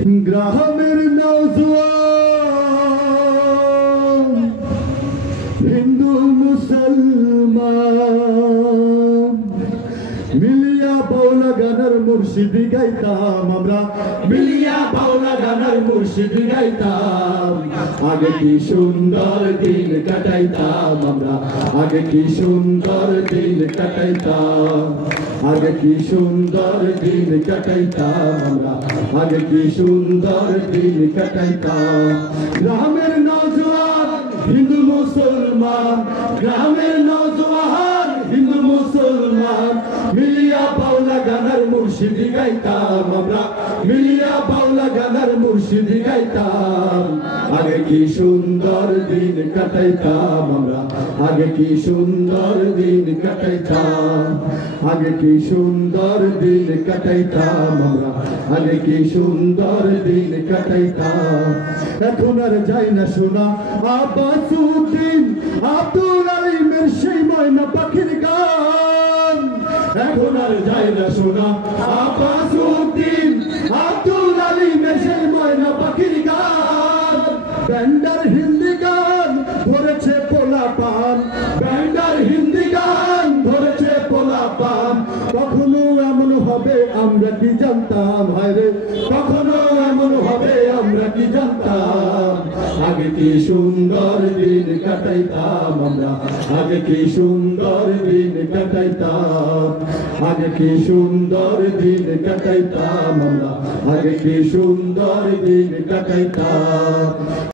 গ্রামের নওজোয়ান হিন্দু মুসলমান মিলিয়া বাউলা গানের মুর্শিদি গাইতাম আমরা, মিলিয়া বাউলা গানের মুর্শিদি গাইতাম। আগে কি সুন্দর দিন কাটাইতাম আমরা, আগে কি সুন্দর দিন কাটাইতাম, আগে কি সুন্দর দিন কাটাইতাম আমরা, আগে কি সুন্দর দিন কাটাইতাম। গ্রামের নওজোয়ান হিন্দু মুসলমান, গ্রামের নওজোয়ান হিন্দু মুসলমান মিলিয়া বাউলা গানের মুর্শিদি গাইতাম আমরা, মিলিয়া বাউলা গানের মুর্শিদি গাইতাম। আগে কি সুন্দর দিন কাটাইতাম আমরা, আগে কি সুন্দর দিন কাটাইতাম, আগে কি সুন্দর দিন কাটাইতাম আমরা, আগে কি সুন্দর দিন কাটাইতাম। এখন আর যাই না শোনা আব্বাসুদ্দিন আব্দুল আলিমের সেই ময়না পাখির গান, এখন আর যাই না শোনা আব্বাসুদ্দিন আব্দুল আলিমের সেই ময়না পাখির গান। ব্যান্ডার হিন্দি গান ধরেছে পোলা পান, ব্যান্ডার হিন্দি গান ধরেছে পোলা পান। কখনো এমন হবে আমরা কি জানতাম, হায়রে কখনো এমন হবে আমরা কি জানতাম। আগে কি সুন্দর দিন কাটাইতাম আমরা, আগে কি সুন্দর দিন কাটাইতাম, আগে কি সুন্দর দিন কাটাইতাম আমরা, আগে কি সুন্দর দিন কাটাইতাম।